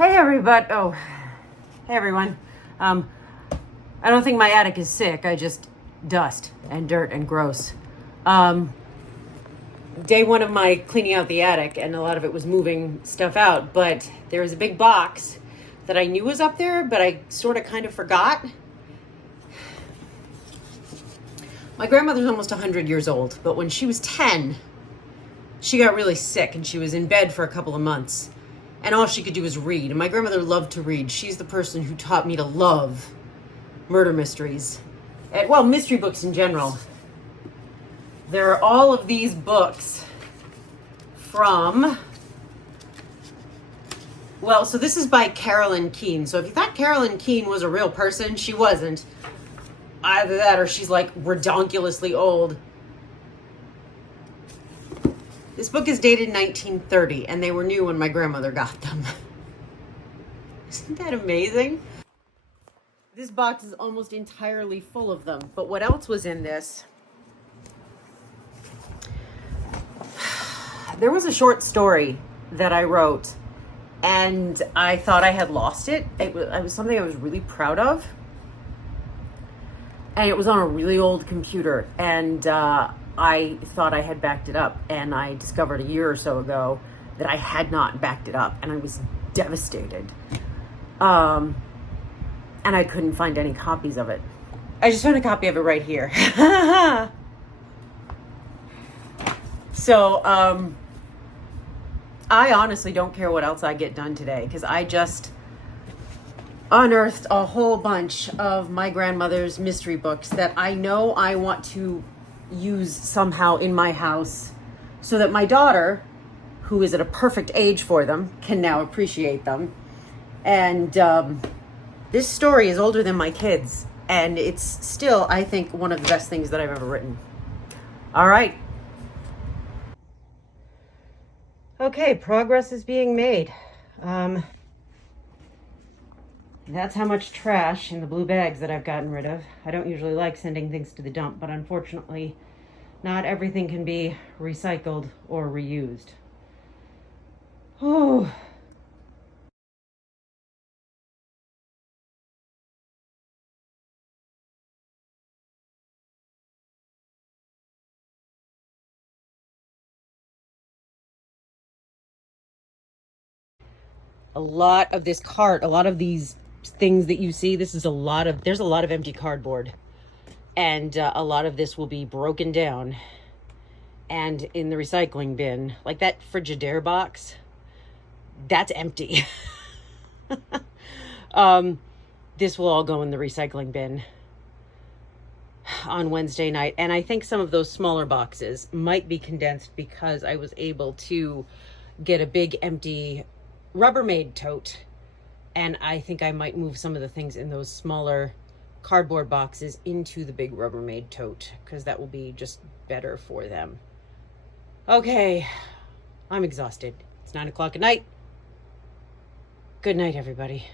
Hey everybody. Oh, hey everyone. I don't think my attic is sick. I just dust and dirt and gross. Day one of my cleaning out the attic, and a lot of it was moving stuff out, but there was a big box that I knew was up there, but I sort of kind of forgot. My grandmother's almost 100 years old, but when she was 10, she got really sick and she was in bed for a couple of months. And all she could do was read. And my grandmother loved to read. She's the person who taught me to love murder mysteries. Well, mystery books in general. There are all of these books from... Well, so this is by Carolyn Keene. So if you thought Carolyn Keene was a real person, she wasn't. Either that or she's like ridonculously old. This book is dated 1930, and they were new when my grandmother got them. Isn't that amazing? This box is almost entirely full of them. But what else was in this? There was a short story that I wrote, and I thought I had lost it. It was something I was really proud of. And it was on a really old computer, and I thought I had backed it up, and I discovered a year or so ago that I had not backed it up, and I was devastated. And I couldn't find any copies of it. I just found a copy of it right here. So, I honestly don't care what else I get done today, because I just unearthed a whole bunch of my grandmother's mystery books that I know I want to use somehow in my house so that my daughter, who is at a perfect age for them, can now appreciate them. And this story is older than my kids, and it's still, I think, one of the best things that I've ever written. All right. Okay, progress is being made. That's how much trash in the blue bags that I've gotten rid of. I don't usually like sending things to the dump, but unfortunately, not everything can be recycled or reused. Oh. A lot of this cart, a lot of these things that you see, there's a lot of empty cardboard. And a lot of this will be broken down and in the recycling bin. Like that Frigidaire box, that's empty. This will all go in the recycling bin on Wednesday night. And I think some of those smaller boxes might be condensed because I was able to get a big empty Rubbermaid tote. And I think I might move some of the things in those smaller cardboard boxes into the big Rubbermaid tote, because that will be just better for them. Okay, I'm exhausted. It's 9 o'clock at night. Good night, everybody.